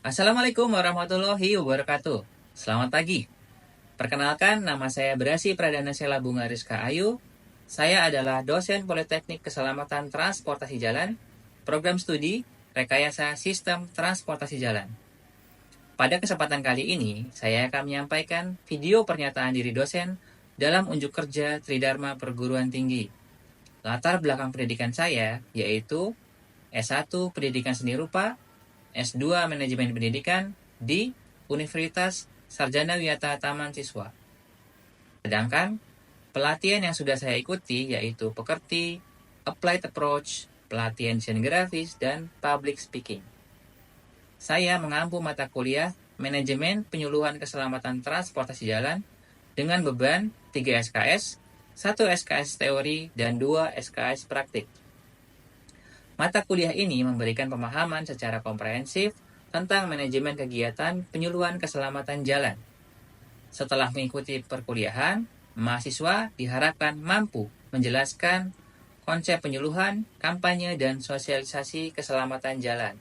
Assalamualaikum warahmatullahi wabarakatuh. Selamat pagi. Perkenalkan, nama saya Brasi Pradana Sela Bunga Rizka Ayu. Saya adalah dosen Politeknik Keselamatan Transportasi Jalan, program studi Rekayasa Sistem Transportasi Jalan. Pada kesempatan kali ini, saya akan menyampaikan video pernyataan diri dosen dalam unjuk kerja Tridharma Perguruan Tinggi. Latar belakang pendidikan saya yaitu S1 Pendidikan Seni Rupa, S2 Manajemen Pendidikan di Universitas Sarjana Wiyata Taman Siswa. Sedangkan pelatihan yang sudah saya ikuti yaitu Pekerti, Applied Approach, pelatihan desain grafis, dan Public Speaking. Saya mengampu mata kuliah Manajemen Penyuluhan Keselamatan Transportasi Jalan dengan beban 3 SKS, 1 SKS teori, dan 2 SKS praktik. Mata kuliah ini memberikan pemahaman secara komprehensif tentang manajemen kegiatan penyuluhan keselamatan jalan. Setelah mengikuti perkuliahan, mahasiswa diharapkan mampu menjelaskan konsep penyuluhan, kampanye, dan sosialisasi keselamatan jalan,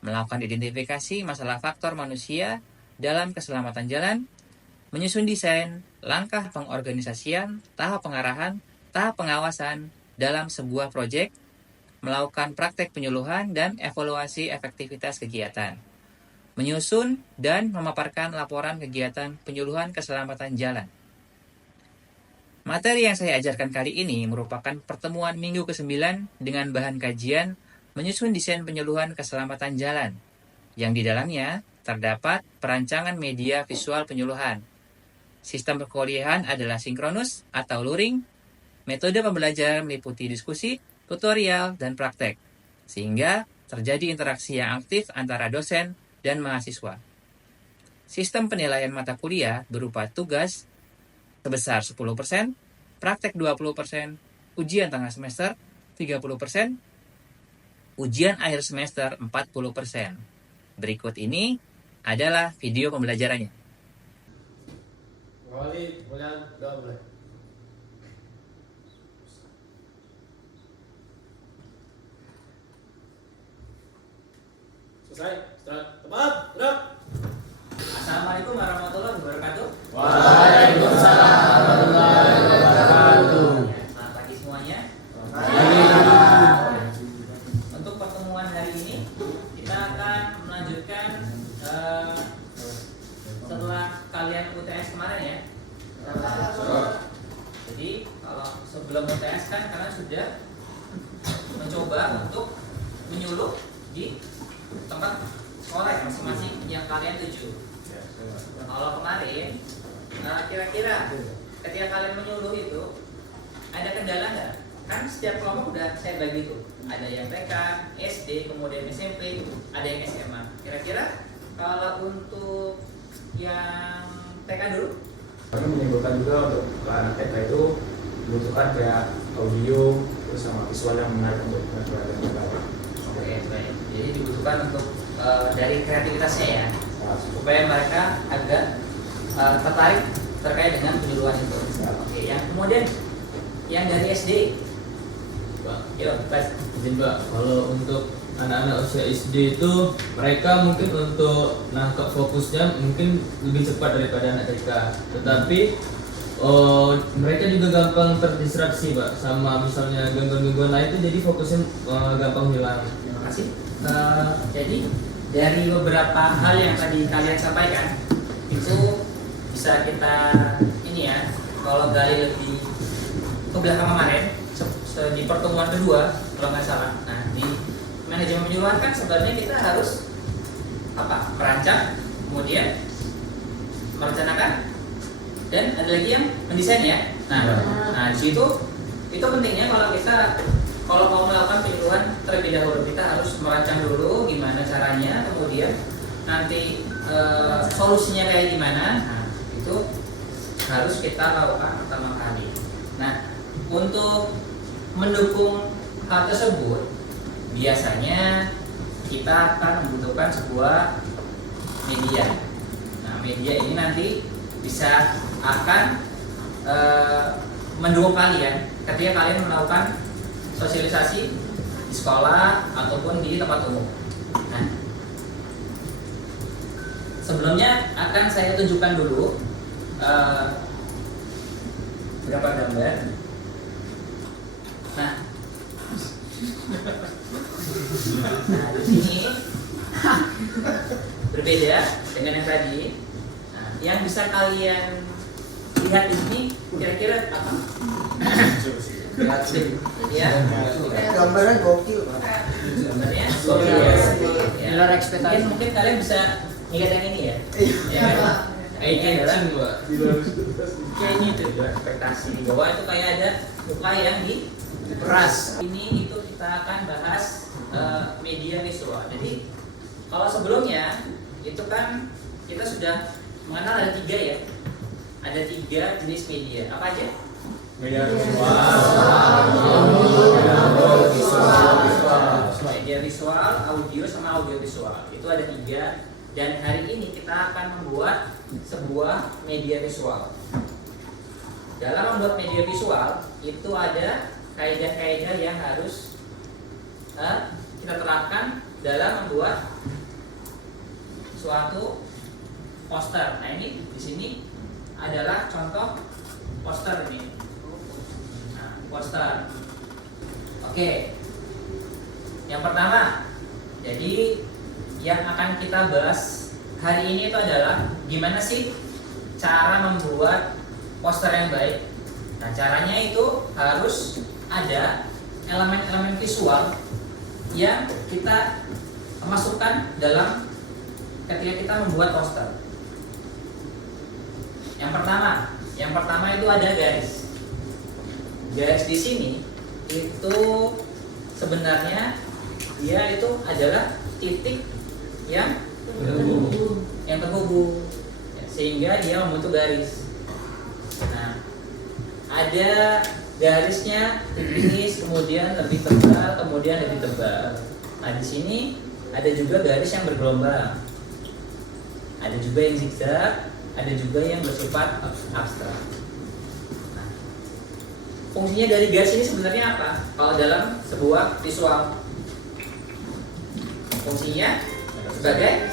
melakukan identifikasi masalah faktor manusia dalam keselamatan jalan, menyusun desain, langkah pengorganisasian, tahap pengarahan, tahap pengawasan dalam sebuah proyek, melakukan praktek penyuluhan dan evaluasi efektivitas kegiatan, menyusun dan memaparkan laporan kegiatan penyuluhan keselamatan jalan. Materi yang saya ajarkan kali ini merupakan pertemuan minggu ke-9 dengan bahan kajian menyusun desain penyuluhan keselamatan jalan, yang di dalamnya terdapat perancangan media visual penyuluhan. Sistem perkuliahan adalah sinkronus atau luring. Metode pembelajaran meliputi diskusi, tutorial, dan praktek, sehingga terjadi interaksi yang aktif antara dosen dan mahasiswa. Sistem penilaian mata kuliah berupa tugas sebesar 10%, praktek 20%, ujian tengah semester 30%, ujian akhir semester 40%. Berikut ini adalah video pembelajarannya. Wali, mulai, mulai. Selesai, start. Teman, gerak. Assalamualaikum warahmatullahi wabarakatuh. Waalaikumsalam warahmatullahi wabarakatuh. Selamat pagi semuanya. Pagi. Untuk pertemuan hari ini kita akan melanjutkan setelah kalian UTS kemarin ya. Jadi kalau sebelum UTS kan kalian sudah mencoba untuk menyuluh di tempat sekolah ya, masing-masing yang kalian tuju. Kalau kemarin, kira-kira ketika kalian menyuluh itu ada kendala nggak? Kan setiap kelompok udah saya bagi tuh. Ada yang TK, SD, kemudian SMP, ada yang SMA. Kira-kira kalau untuk yang TK dulu? Kami menyimpulkan juga untuk anak TK itu dibutuhkan kayak audio terus sama visual yang menarik untuk pelajaran mereka. Oke, baik. Jadi dibutuhkan untuk dari kreativitasnya ya, supaya mereka agak tertarik terkait dengan penyuluhan itu. Oke, yang kemudian yang dari SD, yuk, Mas. Jadi Mbak, kalau untuk anak-anak usia SD itu mereka mungkin untuk nangkap fokusnya mungkin lebih cepat daripada anak TK. Tetapi mereka juga gampang terdistraksi Pak sama misalnya gangguan-gangguan lain itu, jadi fokusnya gampang hilang. Terima kasih. Jadi dari beberapa hal yang tadi kalian sampaikan itu bisa kita ini ya, kalau gali lebih ke belakang kemarin di pertemuan kedua kalau nggak salah. Nah, di manajemen penyuluhan kan sebenarnya kita harus apa? Merancang, kemudian merencanakan, dan ada lagi yang mendesain ya. Nah di situ itu pentingnya kalau mau melakukan penyuluhan terlebih dahulu kita harus merancang dulu gimana caranya, kemudian nanti solusinya kayak gimana. Nah itu harus kita lakukan pertama kali. Nah untuk mendukung hal tersebut biasanya kita akan membutuhkan sebuah media. Nah media ini nanti bisa akan mendukung kalian ketika kalian melakukan sosialisasi di sekolah ataupun di tempat umum. Nah, Sebelumnya akan saya tunjukkan dulu beberapa gambar. Nah, di sini berbeda dengan yang tadi. Nah, yang bisa kalian lihat di sini kira-kira apa? Ya, Gambarnya gokil. gambarnya Di luar ekspektasi. Mungkin kalian bisa ingat yang ini ya. Ya, ini adalah kayaknya itu ekspektasi. Di bawah itu kayak ada muka yang diperas. Ini itu kita akan bahas media visual. Jadi kalau sebelumnya itu kan kita sudah mengenal ada 3 ya. Ada 3 jenis media. Apa aja? Media Media visual, audio sama audio visual. Itu ada 3. Dan hari ini kita akan membuat sebuah media visual. Dalam membuat media visual itu ada kaidah-kaidah yang harus kita terapkan dalam membuat suatu poster. Nah, ini di sini adalah contoh poster ini. Nah, poster. Oke. Yang pertama, jadi yang akan kita bahas hari ini itu adalah gimana sih cara membuat poster yang baik. Nah, caranya itu harus ada elemen-elemen visual yang kita masukkan dalam ketika kita membuat poster. Yang pertama itu ada garis. Garis di sini itu sebenarnya dia itu adalah titik yang terhubung sehingga dia membentuk garis. Nah, ada garisnya tipis, kemudian lebih tebal, kemudian lebih tebal. Nah, di sini ada juga garis yang bergelombang. Ada juga yang zigzag, ada juga yang bersifat abstrak. Nah, fungsinya dari garis ini sebenarnya apa? Kalau dalam sebuah visual, fungsinya sebagai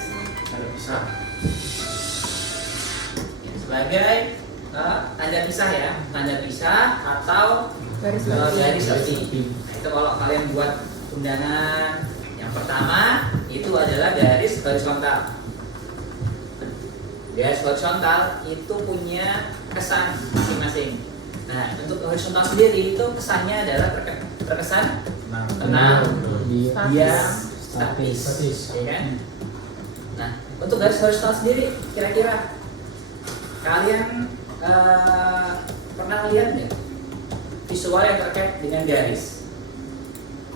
tanda pisah ya, tanda pisah atau garis lebih. Nah, itu kalau kalian buat undangan, yang pertama itu adalah garis horizontal. Garis horizontal itu punya kesan masing-masing. Nah, untuk horizontal sendiri itu kesannya adalah terkesan tenang, diam, statis, ya kan? Nah, untuk garis horizontal sendiri, kira-kira kalian pernah lihat nggak visual yang terkait dengan garis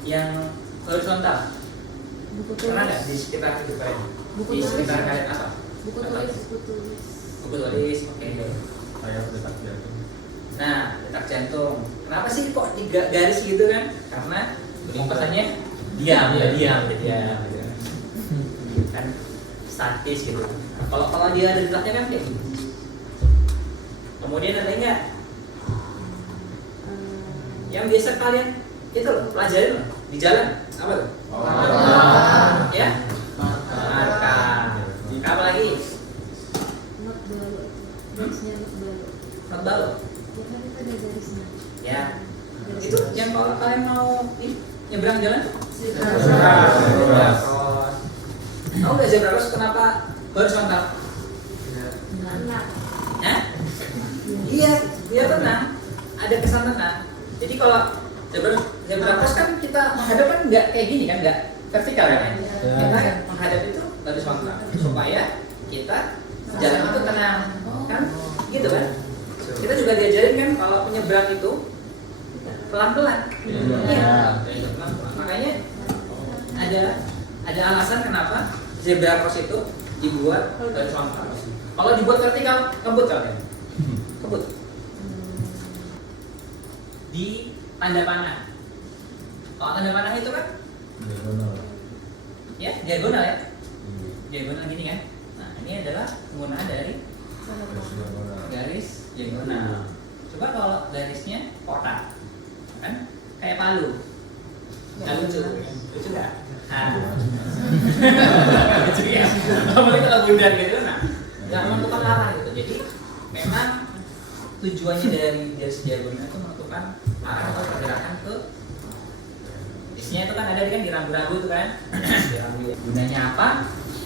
yang horizontal? Pernah nggak di sekitar hidup kalian? Di sekitar kalian apa? Buku tulis. Buku tulis, oke. Kayak detak jantung. Nah, detak jantung. Kenapa sih kok 3 garis gitu kan? Karena pesannya diam, gitu. Kan statis gitu. Nah, kalau dia ada detaknya kan kayak gitu. Kemudian ada nggak yang biasa kalian itu loh pelajarin loh di jalan apa tuh? Ya, marka. Apa lagi? Not balok. Garisnya not balok. Not balok. Ya kan itu ada garisnya. Ya, Garis itu yang kalau kalian mau nyebrang jalan zebra. Tahu nggak zebra cross kenapa horizontal? Anak. Hah? Iya, dia tenang. Ada kesan tenang. Jadi kalau zebra cross kan kita menghadap kan nggak kayak gini kan, nggak vertikal kan? Kita menghadap itu horizontal supaya kita jalan itu tenang, kan? Gitu kan? Kita juga diajarin kan kalau penyeberang itu pelan-pelan. Iya. Pelan-pelan. Makanya ada alasan kenapa zebra cross itu dibuat horizontal. Kalau dibuat vertikal, kebut kalian. Kebut. Di tanda panah. Kalau tanda panah itu kan ya diagonal ya. Diagonal gini kan. Nah, ini adalah penggunaan dari garis diagonal. Coba kalau garisnya kotak, kan kayak palu. Nggak lucu, lucu nggak? Lucu ya. Apalagi kalau udah gitu. Nah, nggak menentukan arah gitu. Jadi memang tujuannya dari sejarahnya itu menentukan arah atau pergerakan ke isinya itu kan ada kan di rambu-rambu itu kan. Gunanya apa?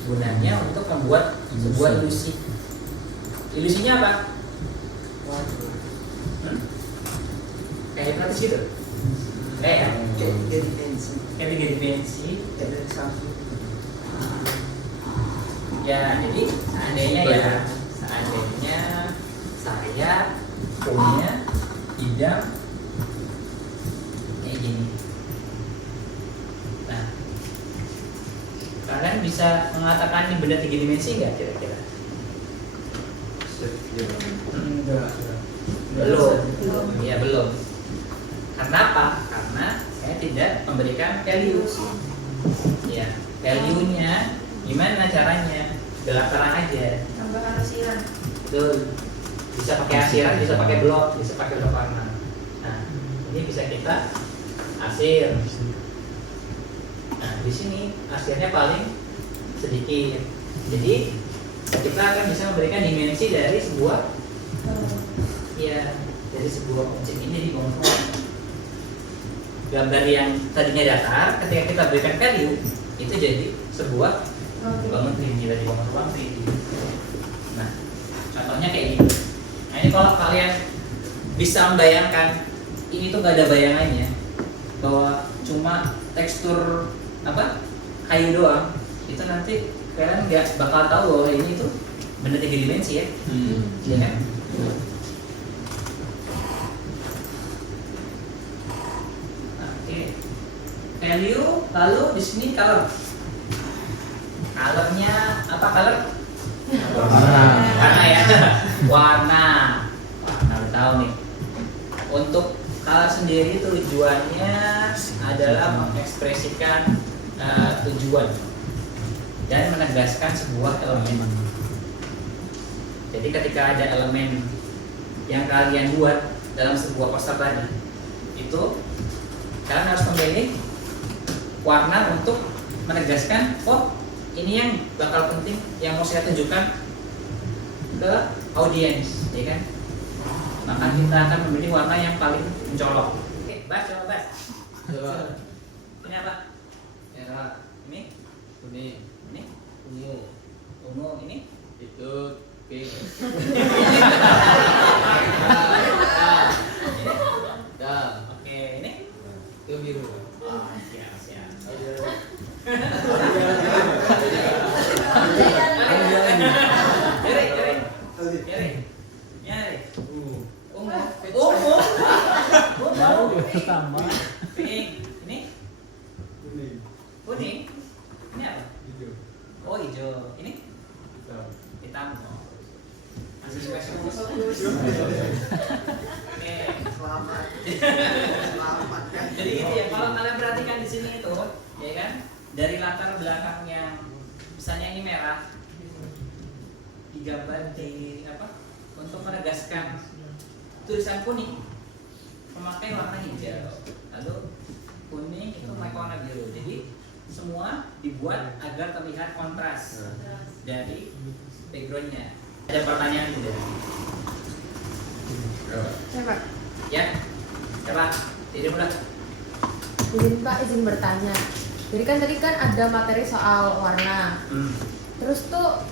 Gunanya untuk membuat sebuah ilusi. Ilusinya apa? Kayak hipnotis gitu. Kayak tiga dimensi. Ya, jadi seandainya saya punya bidang kayak gini. Nah, kalian bisa mengatakan ini benda 3 dimensi nggak kira-kira? Belum. Ya belum. Karena apa? Karena saya tidak memberikan value. Ya, value-nya gimana caranya? Gelap terang aja. Tambahkan asiran. Betul. Bisa pakai asiran, bisa pakai blok, bisa pakai blok warna. Nah, ini bisa kita asir. Nah, di sini asirnya paling sedikit. Jadi kita akan bisa memberikan dimensi dari sebuah dari sebuah objek ini di bawah. Gambar yang tadinya datar, ketika kita berikan value, itu jadi sebuah bangun 3D dari bangun ruang 3D. Nah, contohnya kayak gini. Nah, ini kalau kalian bisa membayangkan, ini tuh gak ada bayangannya, bahwa cuma tekstur kayu doang, itu nanti kalian nggak bakal tahu bahwa ini tuh benda 3 dimensi ya. Iya kan? Oke. Value, lalu di sini color. Colornya apa color? Warna ya. Warna udah tahu nih. Untuk color sendiri tujuannya adalah mengekspresikan tujuan dan menegaskan sebuah elemen. Jadi ketika ada elemen yang kalian buat dalam sebuah poster tadi, itu kalian harus memilih warna untuk menegaskan, oh ini yang bakal penting, yang mau saya tunjukkan ke audiens, ya kan? Maka kita akan memilih warna yang paling mencolok. Oke, coba Bas. Ini apa? Merah, Ini? kuning, Ini? ungu, Ini? itu pink. Dah, Oke, ini? itu biru. Oh, siap. Pink. Ini? Kuning. Ini apa? Oh, hijau. Ini? Hitam. Masih spesialis. Oke. Selamat kan. Jadi gitu ya, kalau kalian perhatikan di sini itu, ya kan, dari latar belakang yang misalnya ini merah, digambar di untuk menegaskan tulisan kuning memakai warna hijau, lalu kuning itu memakai warna biru. Jadi semua dibuat agar terlihat kontras dari backgroundnya. Ada pertanyaan tidak? Coba. Ya, coba tidak mudah. Izin bertanya. Jadi kan tadi kan ada materi soal warna. Terus tuh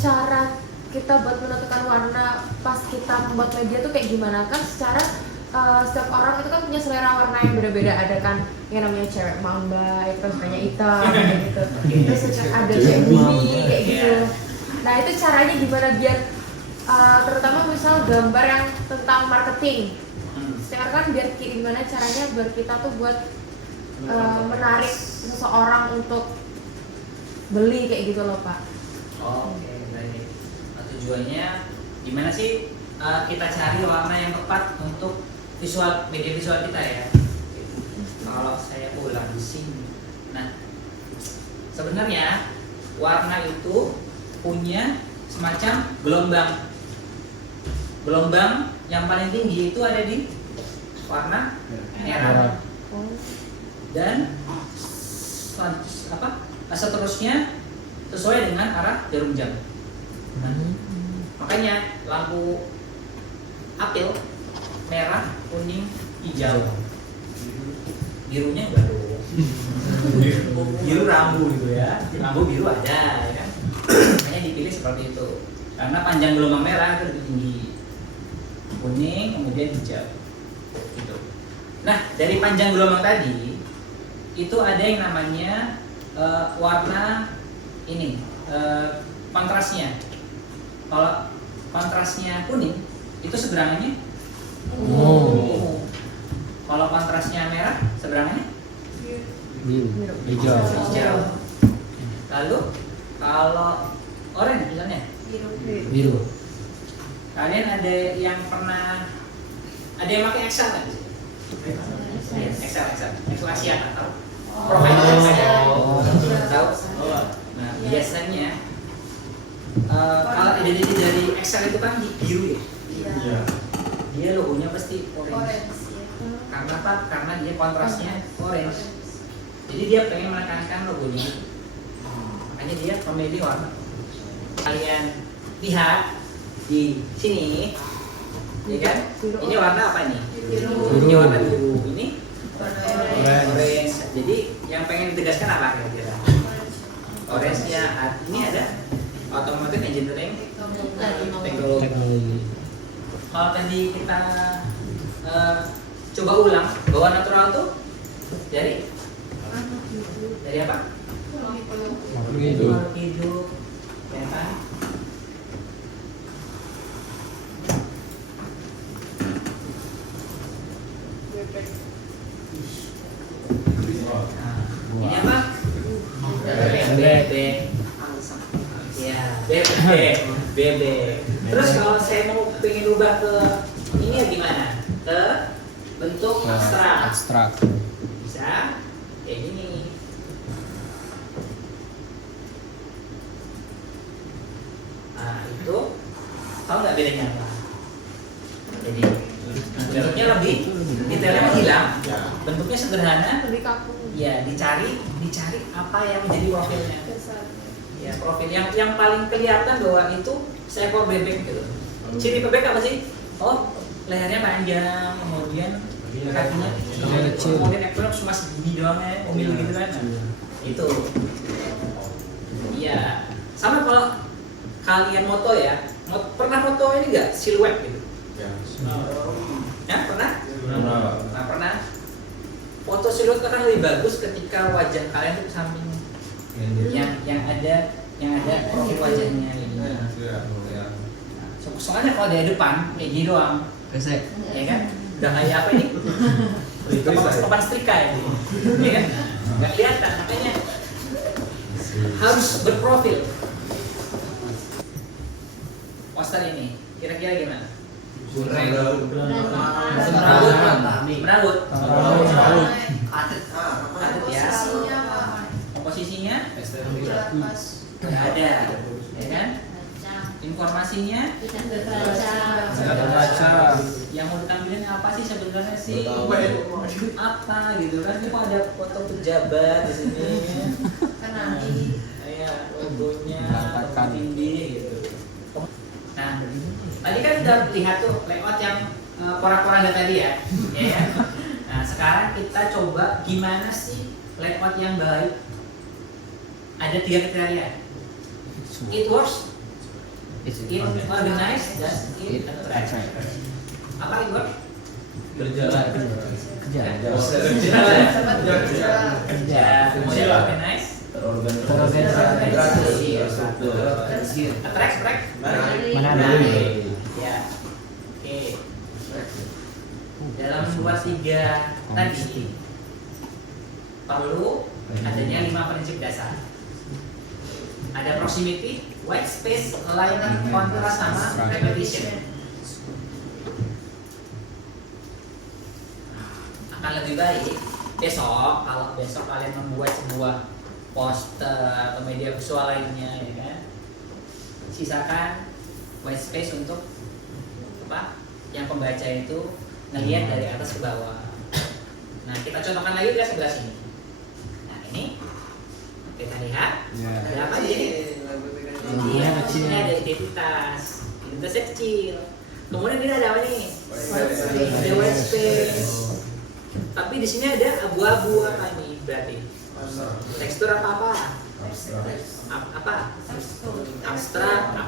cara kita buat menentukan warna pas kita membuat media tuh kayak gimana? Kan secara setiap orang itu kan punya selera warna yang beda-beda. Ada kan yang namanya cewek mamba, itu kan sukanya hitam kayak gitu. Terus ada cewek bumi kayak gitu. Nah itu caranya gimana biar terutama misal gambar yang tentang marketing. Sekarang kan biar gimana caranya biar kita tuh buat menarik seseorang untuk beli kayak gitu loh Pak. Oke, baik. Tujuannya gimana sih kita cari warna yang tepat untuk media visual kita ya? Kalau saya ulang di sini. Nah, sebenarnya warna itu punya semacam gelombang yang paling tinggi itu ada di warna merah. Dan seterusnya sesuai dengan arah jarum jam. Nah, makanya lampu apel merah, kuning, hijau. Birunya enggak dong. Biru rambu gitu ya. Rambu biru ada ya kan. Makanya dipilih seperti itu. Karena panjang gelombang merah itu lebih tinggi. Kuning kemudian hijau. Gitu. Nah, dari panjang gelombang tadi itu ada yang namanya warna ini kontrasnya. Kalau kontrasnya kuning itu seberangannya ungu. Kalau kontrasnya merah seberangannya hijau. Lalu kalau oranye misalnya Biru. kalian ada yang pakai Excel nggak di sini? Excel Asia nggak tahu? Profil Excel tahu? Nah biasanya kalau identity dari Excel itu kan biru ya. Iya. Dia logonya pasti orange. Karena apa? Karena dia kontrasnya orange. Jadi dia pengen menekankan logonya. Makanya dia memilih warna. Kalian lihat di sini, ya kan? Ini warna apa nih? Ini warna biru. Ini orange. Jadi yang pengen ditegaskan apa kira-kira? Orange-nya ini ada automotive engineering teknologi. Kalau tadi kita coba ulang bahwa natural tuh dari apa? Makhluk hidup, ya kan? Nah, ini apa? Bebek. Ya, bebek. Terus kalau saya mau pengen ubah ke ini ya gimana? Ke bentuk abstrak. Bisa kayak gini. Nah, itu tahu nggak bedanya apa? Jadi bentuknya lebih detailnya hilang, bentuknya sederhana, Lebih kaku. ya dicari apa yang menjadi profilnya. Ya profil yang paling kelihatan bahwa itu seekor bebek gitu. Ciri bebek apa sih? Oh lehernya panjang, kemudian kakinya kecil, kemudian ekornya cuma segini doang ya, umil gitu kan? Itu. Iya. Sama kalau kalian moto ya, pernah moto ini nggak siluet gitu? Ya pernah? Nah, pernah. Foto siluet akan lebih bagus ketika wajah kalian itu samping yang ada profil wajahnya gitu. Soalnya kalau dari depan kayak gini doang, ya kan? Udah kayak apa ini? Papan setrika ya, ya kan? Nggak kelihatan, makanya harus berprofil. Poster ini kira-kira gimana? Merawut. Padat ya. Komposisinya nggak ada, ya kan? Informasinya yang mau ditampilin apa sih sebenarnya sih? Apa gitu kan? Ini kok ada foto pejabat di sini? Kayak logonya tinggi gitu. Nah, tadi kan udah lihat tuh layout yang porak-poranda tadi ya, ya kan? Nah, sekarang kita coba gimana sih layout yang baik. Ada 3 kriteria. It works, it organized, dan it attracts. Apa it works? Berjalan. Kemudian organized, attract, ya. Oke. Dalam membuat 3 tadi perlu adanya 5 prinsip dasar. Ada proximity, white space, alignment, contrast, sama repetition. Akan lebih baik kalau besok kalian membuat sebuah poster atau media visual lainnya, ya kan? Sisakan white space untuk apa? Yang pembaca itu ngelihat dari atas ke bawah. Nah, kita contohkan lagi ke sebelah sini. Nah, ini kita lihat ada apa di sini? di sini ada identitasnya kecil. Kemudian ini ada apa nih? Ada white space. Tapi di sini ada abu-abu apa nih berarti? Tekstur apa? Apa? Abstraknya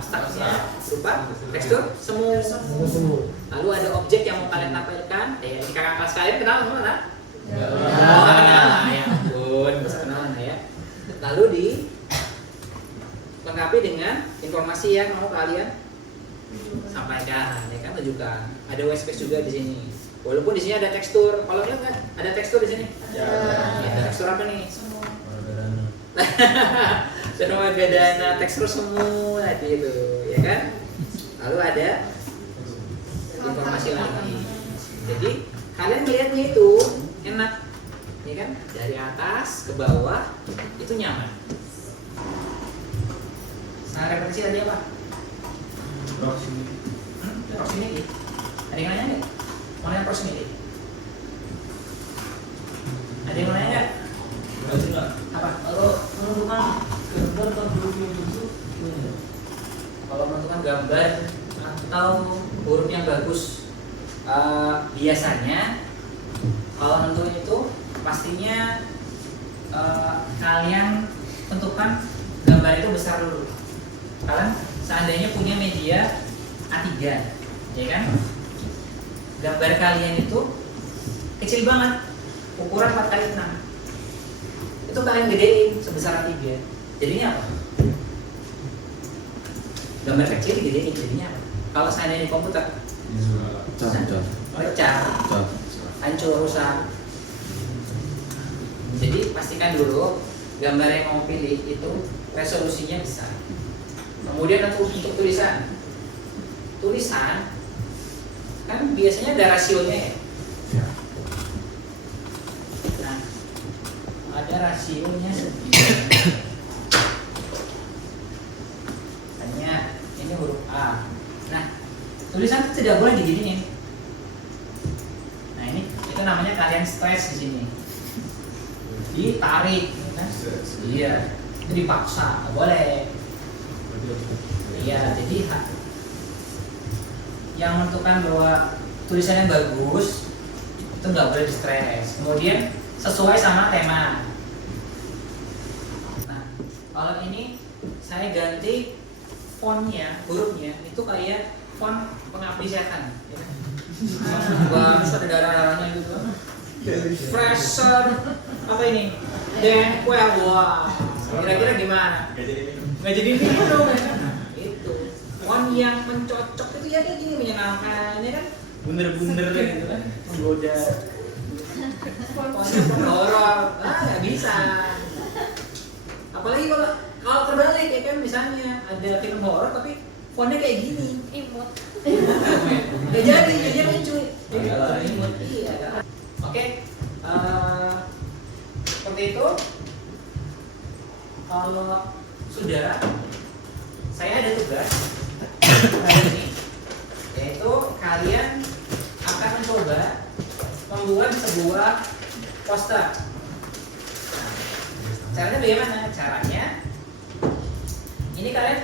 berupa tekstur semu. Lalu ada objek yang mau kalian tampilkan. Di kakak kelas kalian kenal mana? Oh, kenal. Ya ampun, kenal ya. Lalu dilengkapi dengan informasi yang mau kalian sampaikan, ya kan, tunjukkan. Ada white space juga di sini. Walaupun di sini ada tekstur. Kalau lihat nggak? Ada tekstur di sini. Ya, tekstur apa nih? Semua dana tekstur semua tadi itu, ya kan? Lalu ada informasi lagi. Jadi kalian melihatnya itu enak, ya kan? Dari atas ke bawah itu nyaman. Nah, repetisi tadi apa? Proximity. Ada yang nanya nggak? Mau nanya proximity? Ada yang nanya nggak? Apa? Kalau menentukan gambar kalau menentukan gambar atau huruf yang bagus, biasanya kalau nentuin itu pastinya kalian tentukan gambar itu besar dulu. Kalian seandainya punya media A3, ya kan? Gambar kalian itu kecil banget, ukuran 4x6. Itu kalian gedein sebesar A3. Jadinya apa? Gambar kecil digedein, jadinya apa? Kalau seandainya di komputer pecah, hancur, rusak. Jadi pastikan dulu gambar yang mau pilih itu resolusinya besar. Kemudian untuk tulisan kan biasanya ada rasionya ya. Nah, ada rasionya sedikit. Hanya ini huruf A. Nah, tulisan itu tidak boleh diginiin. Nah, ini itu namanya kalian stres di sini. Ditarik, ya kan? Iya. Itu dipaksa, nggak boleh. Iya, jadi yang menentukan bahwa tulisan yang bagus itu nggak boleh di stres. Kemudian sesuai sama tema. Nah, kalau ini saya ganti fontnya, hurufnya itu kayak font pengabdi setan. Buat saudara-saudaranya gitu. Fresher apa ini? Dan wah, kira-kira gimana? Nggak jadi minum. Itu font yang mencocok itu ya kayak gini, menyenangkan, ya kan? Bunder-bunder gitu kan, menggoda. Fontnya horor, nggak bisa. Apalagi kalau terbalik ya kan, misalnya ada film horor tapi fontnya kayak gini. Imut. Nggak jadi lucu. Imut. Iya. Oke, seperti itu. Kalau saudara, saya ada tugas hari ini, yaitu kalian akan mencoba membuat sebuah poster. Nah, caranya bagaimana? Caranya, ini kalian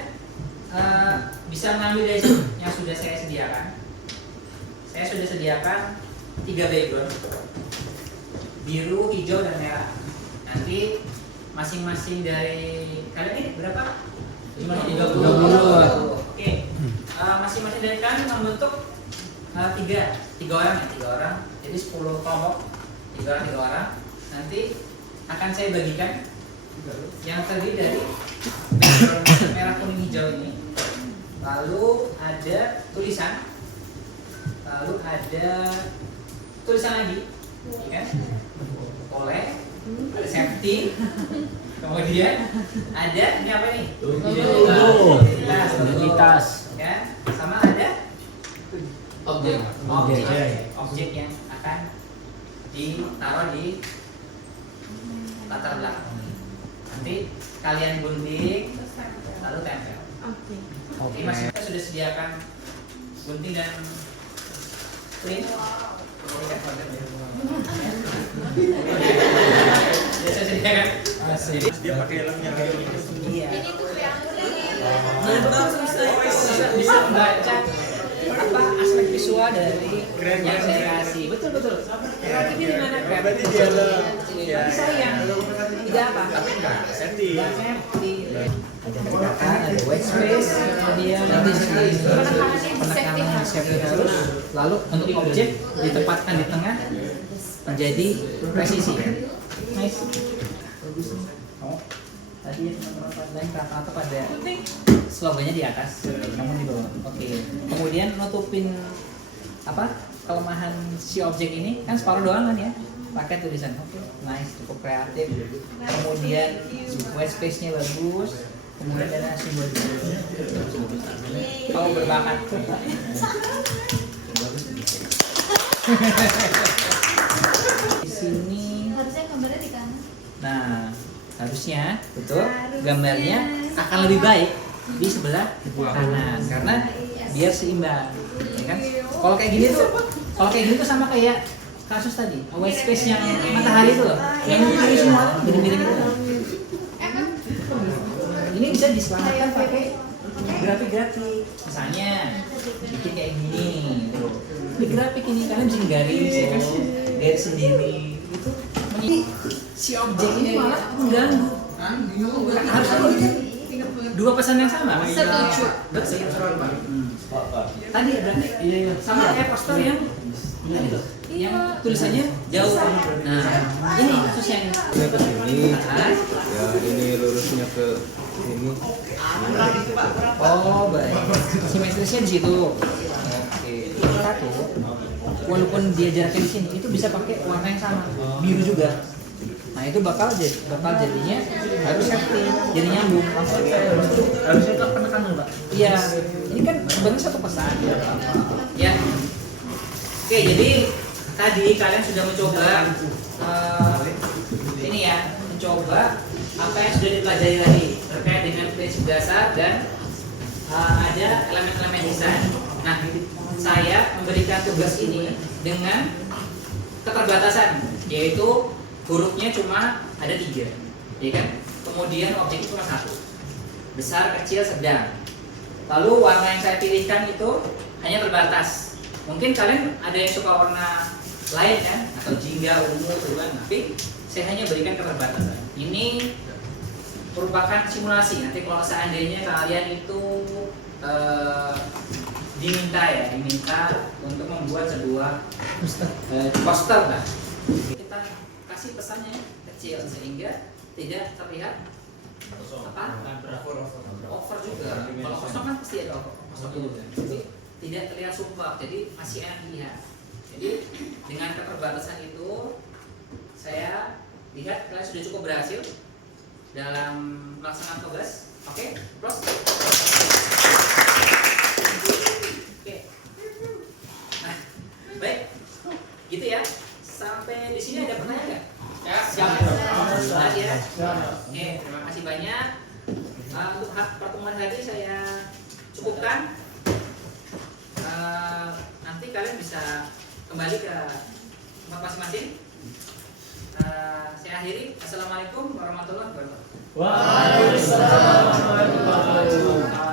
bisa mengambil dari yang sudah saya sediakan. Saya sudah sediakan 3 background, biru, hijau, dan merah. Nanti masing-masing dari kalian ini berapa? 30. Oke. Masing-masing dari kalian membentuk 3 orang. Jadi 10 kelompok, 3 orang. Nanti akan saya bagikan yang terdiri dari merah, kuning, hijau ini. Lalu ada tulisan. Lalu ada tulisan lagi, ya kan? Oleh, ada safety. Kemudian ada ini apa nih? Identitas, ya. Sama ada objek yang akan ditaruh di latar belakang ini. Nanti kalian gunting lalu tempel. Oke. Mas kita sudah sediakan gunting dan print. Biasa sediakan. Dia pakai helmnya. Iya. Ini tuh yang bisa membaca apa aspek visual dari yang saya kasih. Betul. Kreatifnya di mana kreatif? Tapi sayang tidak apa? Nggak safety. Ada gerakan, ada white space, kemudian penekanan safety harus. Lalu untuk objek ditempatkan di tengah menjadi presisi. Nice. Bagus. Oh, tadi teman-teman lain kata pada slogannya di atas, namun di bawah. Oke. Kemudian nutupin apa kelemahan si objek ini kan separuh doang kan ya, pakai tulisan. Oke, nice, cukup kreatif. Kemudian white space-nya bagus. Kemudian ada simbol kalau berbakat. Di sini. Harusnya gambarnya di kanan. Nah, harusnya betul gambarnya akan lebih baik di sebelah kanan karena biar seimbang, ya kan? Kalau kayak gini tuh sama kayak kasus tadi, white space yang matahari itu loh, yang kiri semua miring-miring itu. Ini bisa diselamatkan pakai grafik-grafik, misalnya bikin kayak gini, di grafik ini kalian bisa garis, ya kan? Garis sendiri itu si objek ini malah mengganggu. Harus ada dua pesan yang sama. Setuju. Betul. Tadi ada sama kayak poster yang tadi tuh, yang tulisannya jauh. Nah, ini khusus yang ke sini. Ya, ini lurusnya ke sini. oh baik. Simetrisnya di situ. Oke. Satu. Walaupun dia jaraknya di sini, itu bisa pakai warna yang sama, biru juga. Nah itu bakal jadinya harus safety, jadi nyambung. Harusnya itu penekan dulu, Pak. Iya, ini kan sebenarnya satu pesan. Ya. Oke, jadi tadi kalian sudah mencoba ini ya, mencoba apa yang sudah dipelajari tadi terkait dengan prinsip dasar dan ada elemen-elemen desain. Nah, saya memberikan tugas ini dengan keterbatasan, yaitu hurufnya cuma ada 3, ya kan? Kemudian objeknya cuma 1, besar, kecil, sedang. Lalu warna yang saya pilihkan itu hanya terbatas. Mungkin kalian ada yang suka warna lain kan, atau jingga, ungu, gitu kan? Tapi saya hanya berikan keterbatasan. Ini merupakan simulasi. Nanti kalau seandainya kalian itu diminta untuk membuat sebuah poster lah. Kita kasih pesannya kecil sehingga tidak terlihat over juga. Kalau kosong kan pasti ada kosong dulu kan. Jadi tidak terlihat sumpah, jadi masih enak dilihat. Jadi dengan keterbatasan itu saya lihat kalian sudah cukup berhasil dalam melaksanakan tugas. Oke, plus. Oke. Nah, baik. Gitu ya. Sampai di sini ada pertanyaan nggak? Ya, siap. Ya. Oke, terima kasih banyak. Untuk pertemuan tadi saya cukupkan. Nanti kalian bisa kembali ke tempat masing-masing. Saya akhiri. Assalamualaikum warahmatullahi wabarakatuh. Waalaikumsalam warahmatullahi wabarakatuh.